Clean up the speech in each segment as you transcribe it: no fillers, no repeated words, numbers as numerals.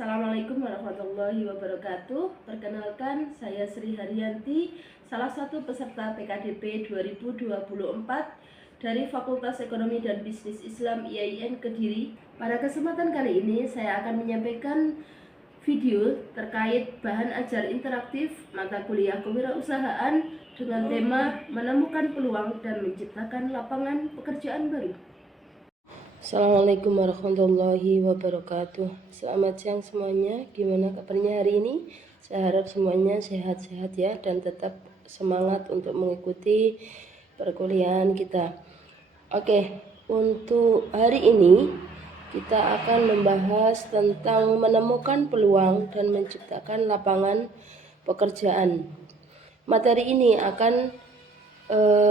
Assalamualaikum warahmatullahi wabarakatuh. Perkenalkan, saya Sri Haryanti, salah satu peserta PKDP 2024 dari Fakultas Ekonomi dan Bisnis Islam IAIN Kediri. Pada kesempatan kali ini saya akan menyampaikan video terkait bahan ajar interaktif mata kuliah kewirausahaan dengan tema menemukan peluang dan menciptakan lapangan pekerjaan baru. Assalamualaikum warahmatullahi wabarakatuh. Selamat siang semuanya. Gimana kabarnya hari ini? Saya harap semuanya sehat-sehat ya, dan tetap semangat untuk mengikuti perkuliahan kita. Oke, untuk hari ini kita akan membahas tentang menemukan peluang dan menciptakan lapangan pekerjaan. Materi ini akan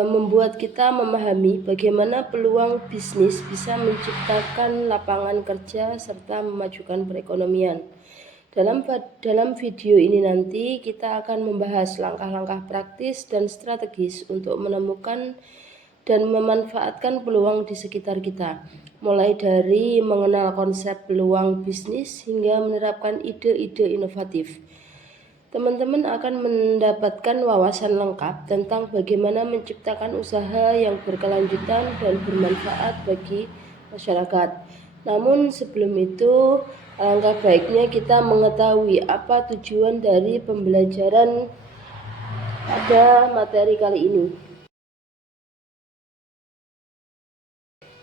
membuat kita memahami bagaimana peluang bisnis bisa menciptakan lapangan kerja serta memajukan perekonomian. Dalam video ini nanti kita akan membahas langkah-langkah praktis dan strategis untuk menemukan dan memanfaatkan peluang di sekitar kita, mulai dari mengenal konsep peluang bisnis hingga menerapkan ide-ide inovatif. Teman-teman akan mendapatkan wawasan lengkap tentang bagaimana menciptakan usaha yang berkelanjutan dan bermanfaat bagi masyarakat. Namun sebelum itu, alangkah baiknya kita mengetahui apa tujuan dari pembelajaran pada materi kali ini.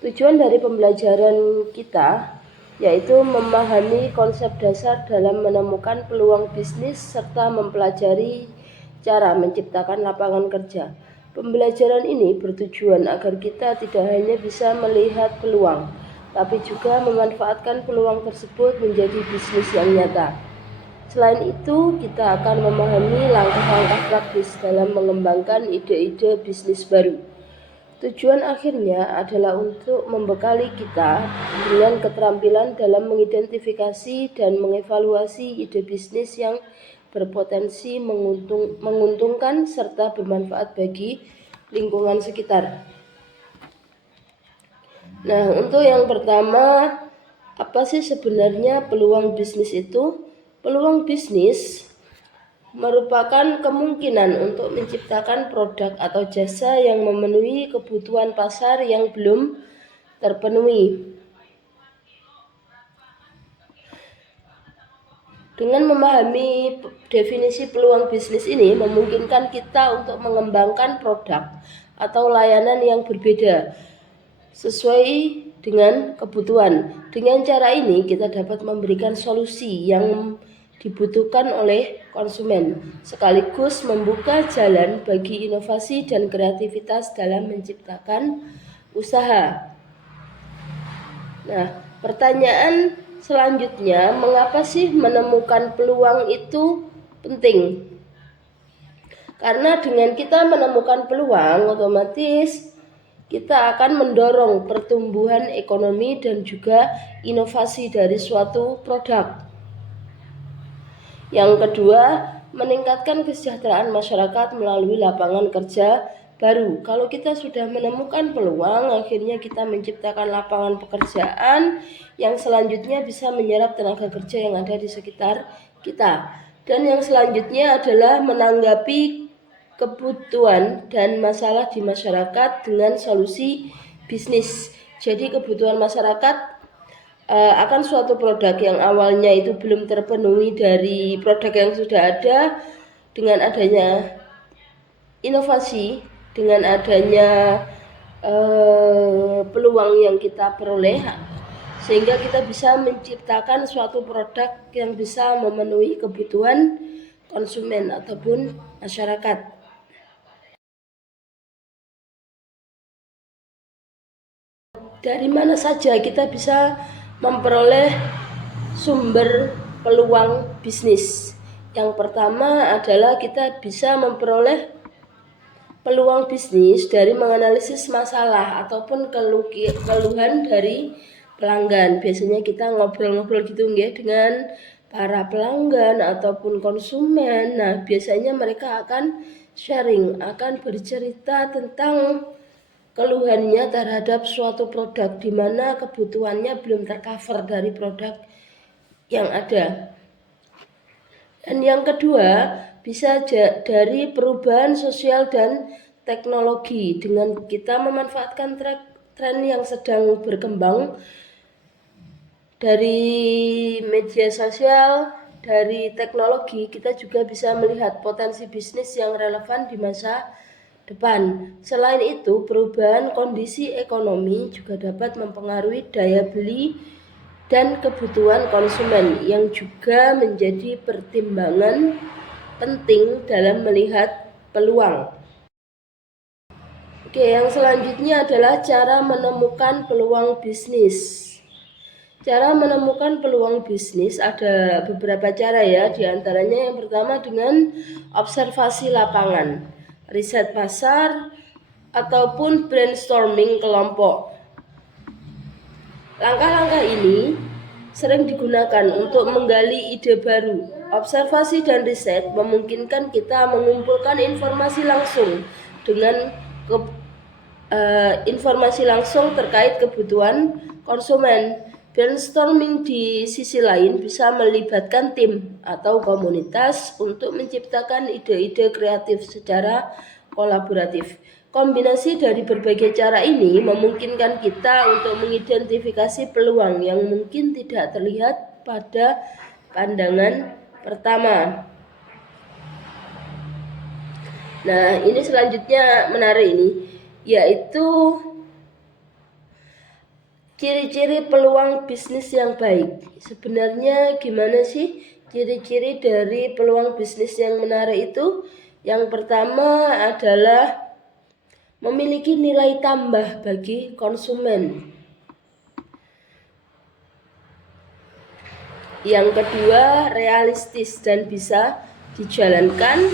Tujuan dari pembelajaran kita yaitu memahami konsep dasar dalam menemukan peluang bisnis serta mempelajari cara menciptakan lapangan kerja. Pembelajaran ini bertujuan agar kita tidak hanya bisa melihat peluang, tapi juga memanfaatkan peluang tersebut menjadi bisnis yang nyata. Selain itu, kita akan memahami langkah-langkah praktis dalam mengembangkan ide-ide bisnis baru. Tujuan akhirnya adalah untuk membekali kita dengan keterampilan dalam mengidentifikasi dan mengevaluasi ide bisnis yang berpotensi menguntungkan serta bermanfaat bagi lingkungan sekitar. Nah, untuk yang pertama, apa sih sebenarnya peluang bisnis itu? Peluang bisnis merupakan kemungkinan untuk menciptakan produk atau jasa yang memenuhi kebutuhan pasar yang belum terpenuhi. Dengan memahami definisi peluang bisnis ini memungkinkan kita untuk mengembangkan produk atau layanan yang berbeda sesuai dengan kebutuhan. Dengan cara ini kita dapat memberikan solusi yang dibutuhkan oleh konsumen, sekaligus membuka jalan bagi inovasi dan kreativitas dalam menciptakan usaha. Nah, pertanyaan selanjutnya, mengapa sih menemukan peluang itu penting? Karena dengan kita menemukan peluang, otomatis kita akan mendorong pertumbuhan ekonomi dan juga inovasi dari suatu produk. Yang kedua, meningkatkan kesejahteraan masyarakat melalui lapangan kerja baru. Kalau kita sudah menemukan peluang, akhirnya kita menciptakan lapangan pekerjaan yang selanjutnya bisa menyerap tenaga kerja yang ada di sekitar kita. Dan yang selanjutnya adalah menanggapi kebutuhan dan masalah di masyarakat dengan solusi bisnis. Jadi kebutuhan masyarakat akan suatu produk yang awalnya itu belum terpenuhi dari produk yang sudah ada, dengan adanya inovasi, dengan adanya peluang yang kita peroleh, sehingga kita bisa menciptakan suatu produk yang bisa memenuhi kebutuhan konsumen ataupun masyarakat. Dari mana saja kita bisa memperoleh sumber peluang bisnis? Yang pertama adalah kita bisa memperoleh peluang bisnis dari menganalisis masalah ataupun keluhan dari pelanggan. Biasanya kita ngobrol-ngobrol gitu ya dengan para pelanggan ataupun konsumen. Nah, biasanya mereka akan sharing, akan bercerita tentang keluhannya terhadap suatu produk di mana kebutuhannya belum tercover dari produk yang ada. Dan yang kedua, bisa dari perubahan sosial dan teknologi dengan kita memanfaatkan tren yang sedang berkembang dari media sosial, dari teknologi. Kita juga bisa melihat potensi bisnis yang relevan di masa depan. Selain itu, perubahan kondisi ekonomi juga dapat mempengaruhi daya beli dan kebutuhan konsumen yang juga menjadi pertimbangan penting dalam melihat peluang. Oke, yang selanjutnya adalah cara menemukan peluang bisnis. Cara menemukan peluang bisnis ada beberapa cara ya, diantaranya yang pertama dengan observasi lapangan, riset pasar, ataupun brainstorming kelompok. Langkah-langkah ini sering digunakan untuk menggali ide baru. Observasi dan riset memungkinkan kita mengumpulkan informasi langsung informasi langsung terkait kebutuhan konsumen. Brainstorming di sisi lain bisa melibatkan tim atau komunitas untuk menciptakan ide-ide kreatif secara kolaboratif. Kombinasi dari berbagai cara ini memungkinkan kita untuk mengidentifikasi peluang yang mungkin tidak terlihat pada pandangan pertama. Nah, ini selanjutnya menarik ini, yaitu ciri-ciri peluang bisnis yang baik. Sebenarnya gimana sih ciri-ciri dari peluang bisnis yang menarik itu? Yang pertama adalah memiliki nilai tambah bagi konsumen. Yang kedua, realistis dan bisa dijalankan,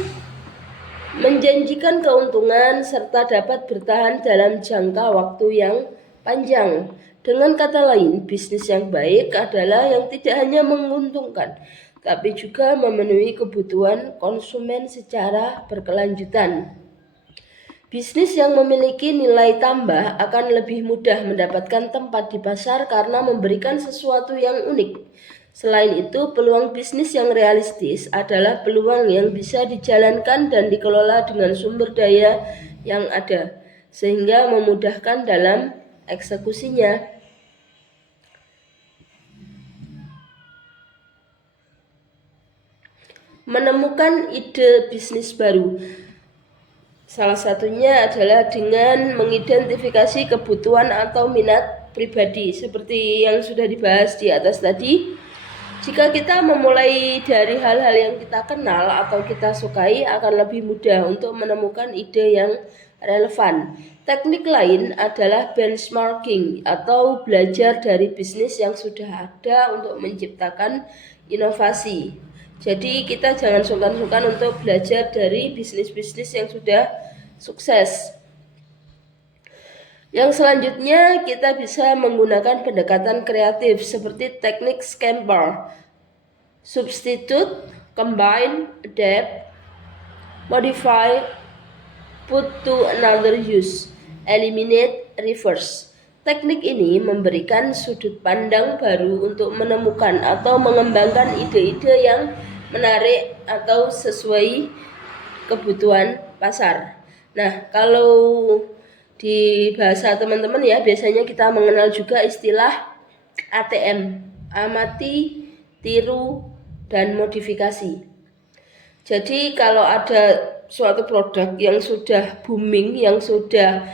menjanjikan keuntungan serta dapat bertahan dalam jangka waktu yang panjang. Dengan kata lain, bisnis yang baik adalah yang tidak hanya menguntungkan, tapi juga memenuhi kebutuhan konsumen secara berkelanjutan. Bisnis yang memiliki nilai tambah akan lebih mudah mendapatkan tempat di pasar karena memberikan sesuatu yang unik. Selain itu, peluang bisnis yang realistis adalah peluang yang bisa dijalankan dan dikelola dengan sumber daya yang ada, sehingga memudahkan dalam eksekusinya. Menemukan ide bisnis baru. Salah satunya adalah dengan mengidentifikasi kebutuhan atau minat pribadi, seperti yang sudah dibahas di atas tadi. Jika kita memulai dari hal-hal yang kita kenal atau kita sukai, akan lebih mudah untuk menemukan ide yang relevan. Teknik lain adalah benchmarking atau belajar dari bisnis yang sudah ada untuk menciptakan inovasi. Jadi kita jangan sungkan-sungkan untuk belajar dari bisnis-bisnis yang sudah sukses. Yang selanjutnya kita bisa menggunakan pendekatan kreatif seperti teknik Scamper, substitute, combine, adapt, modify, put to another use, eliminate, reverse. Teknik ini memberikan sudut pandang baru untuk menemukan atau mengembangkan ide-ide yang menarik atau sesuai kebutuhan pasar. Nah, kalau di bahasa teman-teman ya, biasanya kita mengenal juga istilah ATM, amati, tiru, dan modifikasi. Jadi kalau ada suatu produk yang sudah booming, yang sudah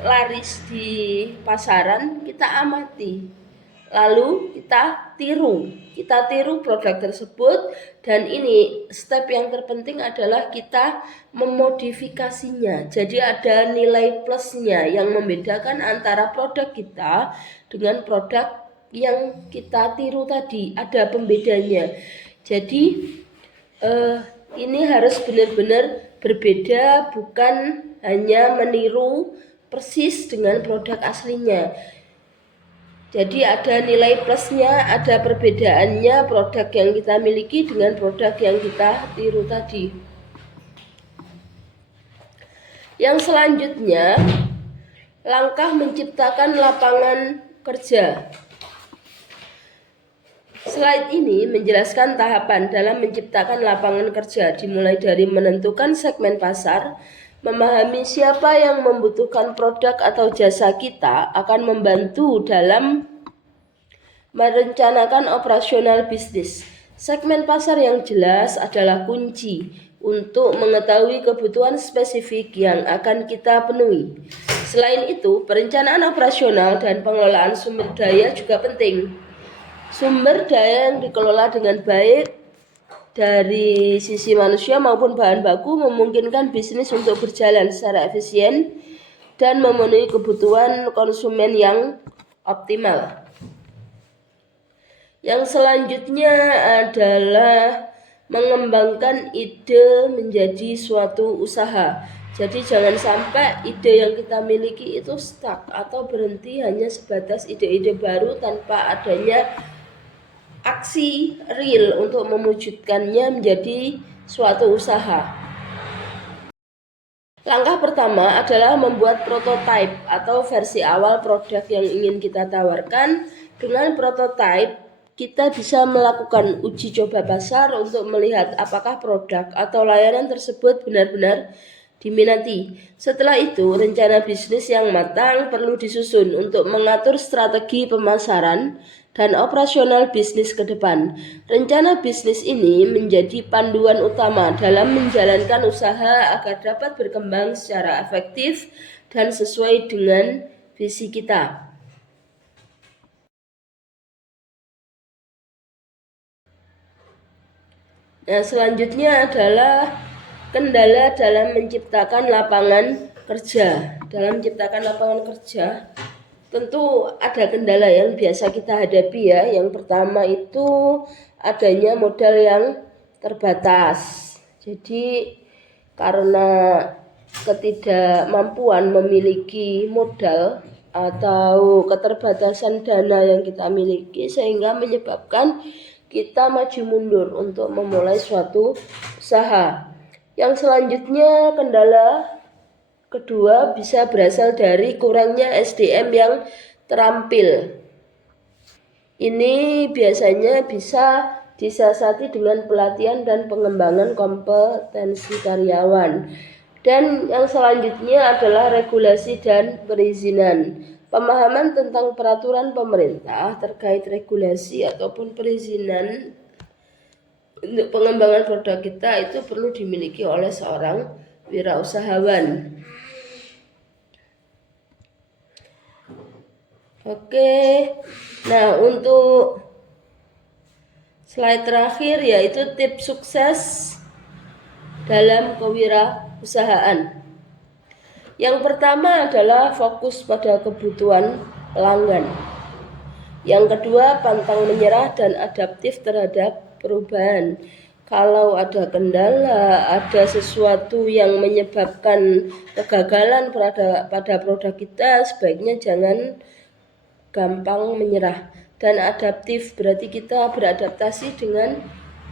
laris di pasaran, kita amati, lalu kita tiru produk tersebut. Dan ini step yang terpenting adalah kita memodifikasinya. Jadi ada nilai plusnya yang membedakan antara produk kita dengan produk yang kita tiru tadi, ada pembedanya. Jadi ini harus benar-benar berbeda, bukan hanya meniru persis dengan produk aslinya. Jadi ada nilai plusnya, ada perbedaannya produk yang kita miliki dengan produk yang kita tiru tadi. Yang selanjutnya, langkah menciptakan lapangan kerja. Slide ini menjelaskan tahapan dalam menciptakan lapangan kerja, dimulai dari menentukan segmen pasar, memahami siapa yang membutuhkan produk atau jasa kita akan membantu dalam merencanakan operasional bisnis. Segmen pasar yang jelas adalah kunci untuk mengetahui kebutuhan spesifik yang akan kita penuhi. Selain itu, perencanaan operasional dan pengelolaan sumber daya juga penting. Sumber daya yang dikelola dengan baik dari sisi manusia maupun bahan baku memungkinkan bisnis untuk berjalan secara efisien dan memenuhi kebutuhan konsumen yang optimal. Yang selanjutnya adalah mengembangkan ide menjadi suatu usaha. Jadi jangan sampai ide yang kita miliki itu stuck atau berhenti hanya sebatas ide-ide baru tanpa adanya aksi real untuk mewujudkannya menjadi suatu usaha. Langkah pertama adalah membuat prototipe atau versi awal produk yang ingin kita tawarkan. Dengan prototipe, kita bisa melakukan uji coba pasar untuk melihat apakah produk atau layanan tersebut benar-benar diminati. Setelah itu, rencana bisnis yang matang perlu disusun untuk mengatur strategi pemasaran dan operasional bisnis ke depan. Rencana bisnis ini menjadi panduan utama dalam menjalankan usaha agar dapat berkembang secara efektif dan sesuai dengan visi kita. Nah, selanjutnya adalah kendala dalam menciptakan lapangan kerja. Dalam menciptakan lapangan kerja, tentu ada kendala yang biasa kita hadapi ya. Yang pertama itu adanya modal yang terbatas. Jadi karena ketidakmampuan memiliki modal atau keterbatasan dana yang kita miliki sehingga menyebabkan kita maju mundur untuk memulai suatu usaha. Yang selanjutnya kendala kedua bisa berasal dari kurangnya SDM yang terampil. Ini biasanya bisa disiasati dengan pelatihan dan pengembangan kompetensi karyawan. Dan yang selanjutnya adalah regulasi dan perizinan. Pemahaman tentang peraturan pemerintah terkait regulasi ataupun perizinan untuk pengembangan produk kita itu perlu dimiliki oleh seorang wirausahawan. Oke, nah untuk slide terakhir yaitu tips sukses dalam kewirausahaan. Yang pertama adalah fokus pada kebutuhan pelanggan. Yang kedua, pantang menyerah dan adaptif terhadap perubahan. Kalau ada kendala, ada sesuatu yang menyebabkan kegagalan pada produk kita, sebaiknya jangan gampang menyerah. Dan adaptif berarti kita beradaptasi dengan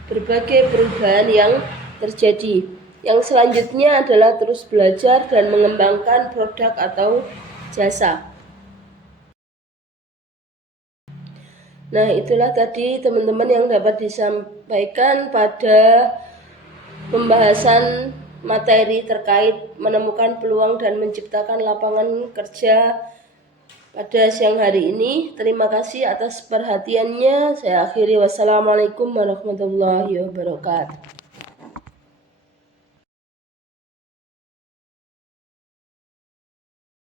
berbagai perubahan yang terjadi. Yang selanjutnya adalah terus belajar dan mengembangkan produk atau jasa. Nah, itulah tadi teman-teman yang dapat disampaikan pada pembahasan materi terkait menemukan peluang dan menciptakan lapangan kerja pada siang hari ini. Terima kasih atas perhatiannya. Saya akhiri. Wassalamualaikum warahmatullahi wabarakatuh.